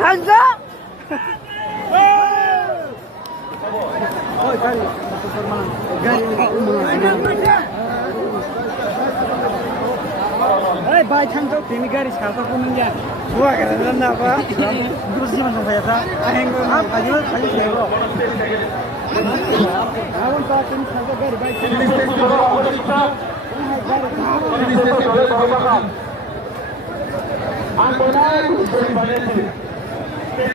Hansa. Hey, by chance of the guy is half a woman. What can I do? You see my face. I hang up. I do. I want to talk to the guy by chance.